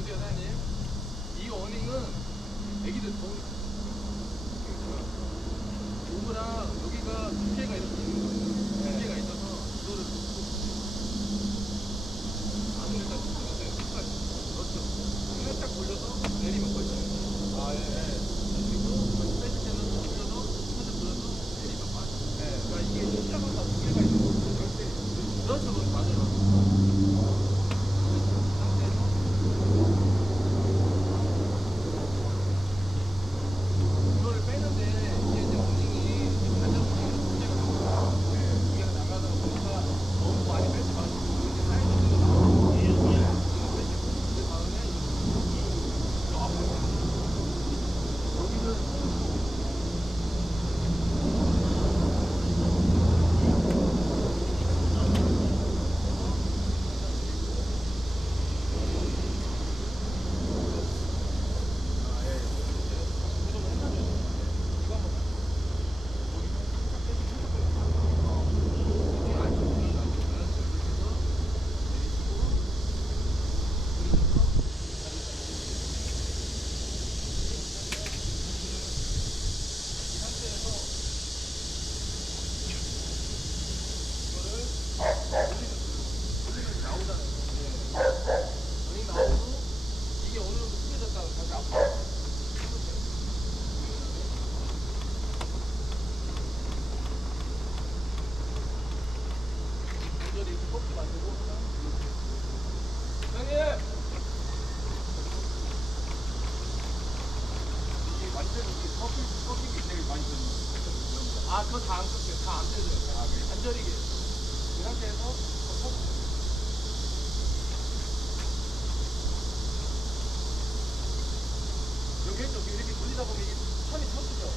보세요 사장님. 이 어닝은 애기들 더우니까 오브랑 여기가 두께가 이렇게 있는 거예요. 두께가 있어서 이거를 놓고 안을 일단 뜯어주세요. 끝까지. 그렇죠. 살짝 돌려서 내리면 걸쳐요. 아 예. 그리고 빼실 때는 또 돌려서 살짝 돌려서 내리면 빠져. 그러니까 이게 숫자마다 두께가 있는 거예요. 그렇죠. 그렇죠. 맞아요. 이거를 빼는데 이게 이제 어닝이 안정적으로 문제가 나와요. 무게가 나가다 보니까 너무 많이 빼지 마시고 이렇게 사이즈대로 나오고 이거 빼시고 그 다음에 이거 앞으로 여기는 아, 그거 다 안 꺾여요. 다 안 떼져요. 아, 그래? 간절이게. 그 상태에서 여기 했죠. 이렇게 돌리다 보면 이게 천이 터지죠.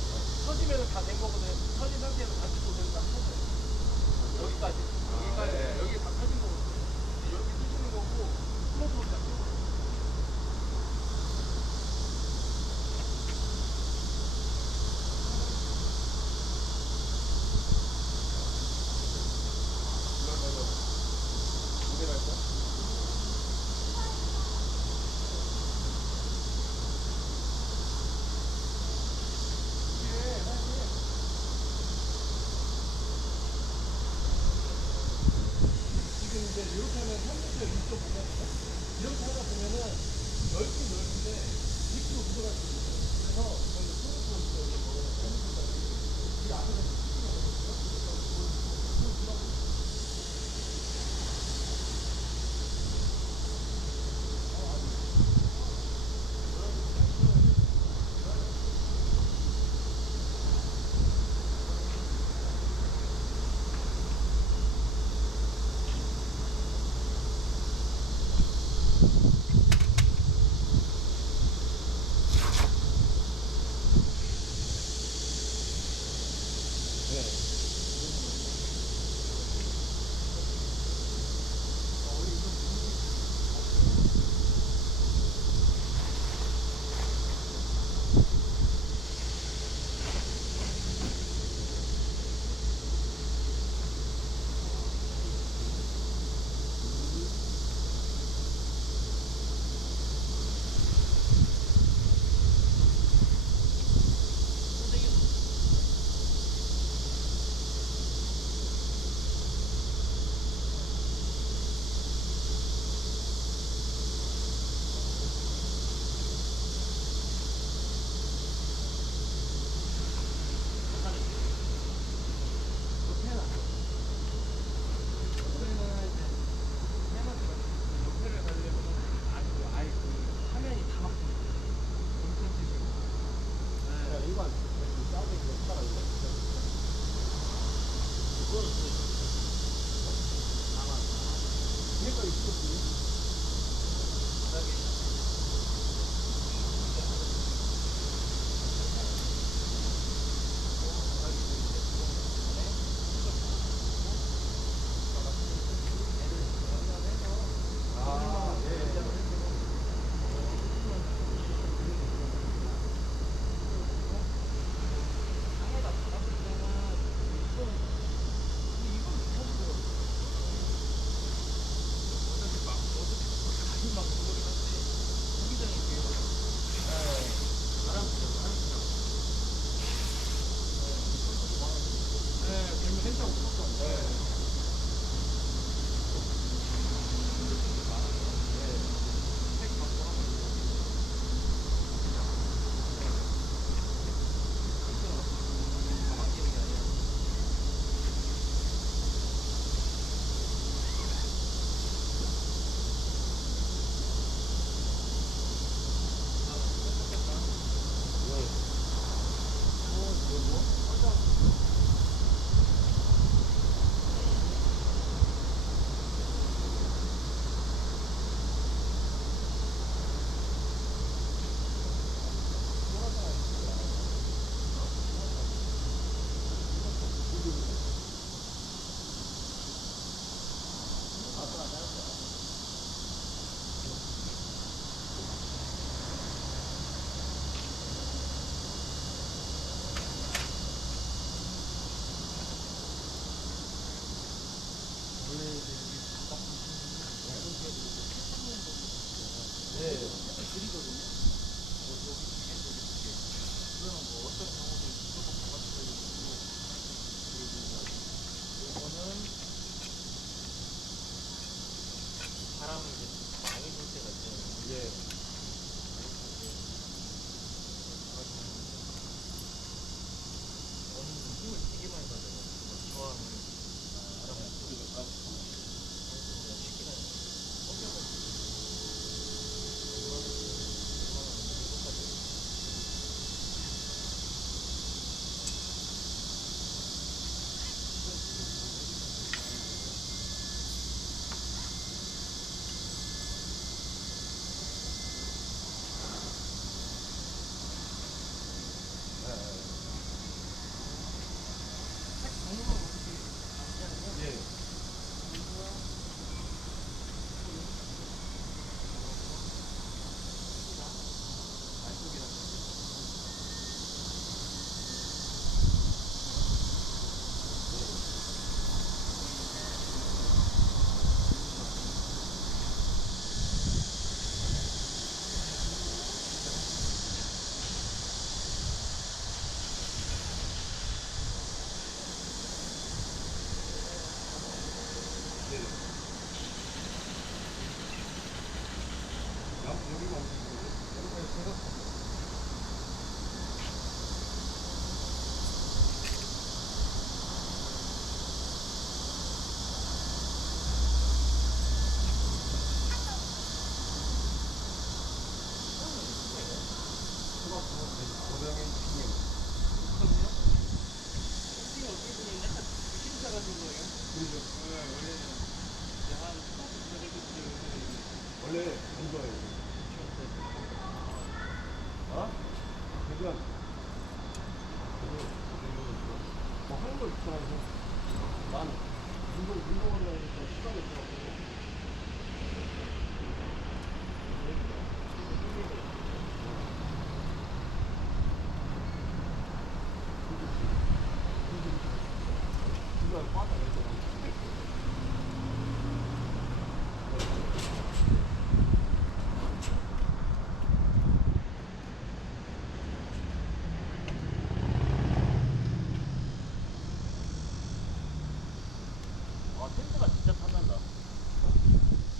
터지면 다 된 거거든요. 터진 상태에서 반대 조절을 딱 쳐줘요. 여기까지. 여기까지. 네. 여기 다 터진 거거든요. 여기 쑤시는 거고, 플러스로 딱 떼고. 이렇게 하면 3m 6.5m 이렇게 하다 보면은 넓긴 넓은데 밑으로 들어갈 수 있어요. 그래서 저희 프로토 이 앞에서 드리거든요. 여기 두 개, 여기 두 개. 그러면 뭐 어떤 경우도 무조건 바깥으로 해주고, 그리고 이거는 바람을 이제 많이 돌 때가 있잖아요. 예. 저는 힘을 되게 많이 받아요. 저항을 바람을 그래서 그냥 쉽게 나요. 예. 여기가 어디 있는 거지? 고병의 피임. 그럼요? 이 어떻게 보면 약간 심사 같은 거예요? 그죠. 원래는 이제 한 초등학교 때부터 원래 이거예요. 어? 그냥 뭐 하는 거 있잖아요. 나는 운동을 하니까 시간이 없어가지고. 이걸 빠져 아, 텐트가 진짜 탐난다.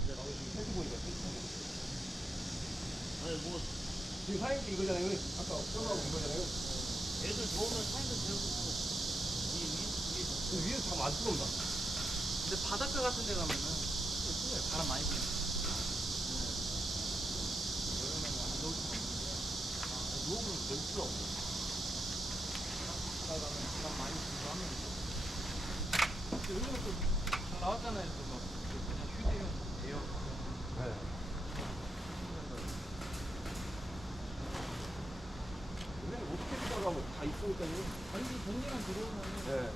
이제 나도 지금 해주고 있니까 아니, 뭐, 지금 사장님 이거잖아요. 아까 떠나고 이거잖아요. 애들 좋으면 사이드 배우고, 위에 근데 위에서 잠안 뜨겁나? 근데 바닷가 같은 데 가면은, 바람 많이 불어요. 여름에는 안 더울 수가 없는데, 누워보면 될 수가 없네. 바다 가면 바람 많이 불고 하면 되죠. 근데 요즘에 또 잘 나왔잖아요. 또 막, 그냥 휴대용 에어. 네. 근데 어떻게 들어가 뭐 다 있으니까요. 아니, 전기만 들어오면은, 네.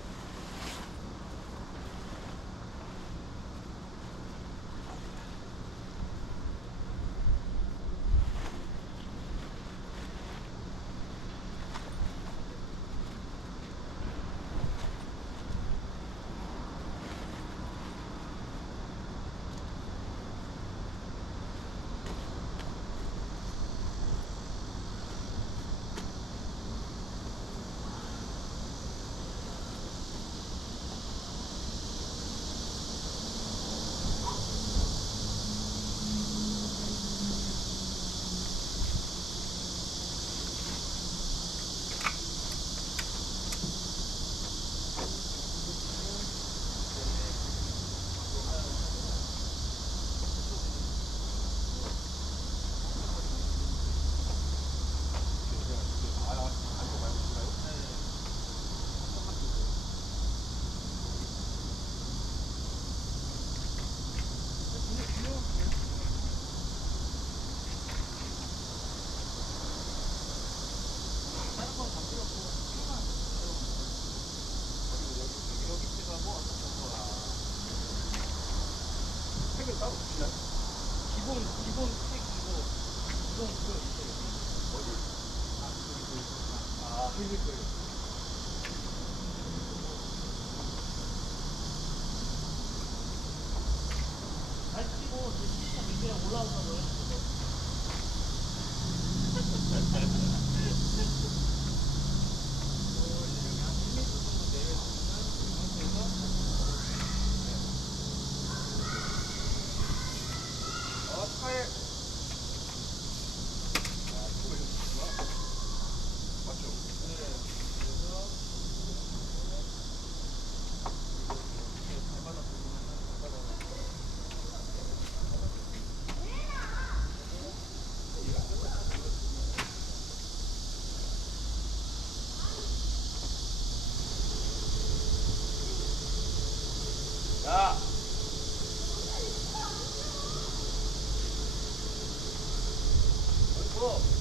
택을 따로 주시나요? 기본 팩이고, 기본 그 있어요. 어디? 아, 흘릴 거예요. 잘 치고, 제 시스템 밑에 올라오는 거예요. 차에 맞죠? 네. 그래서 자. 그리고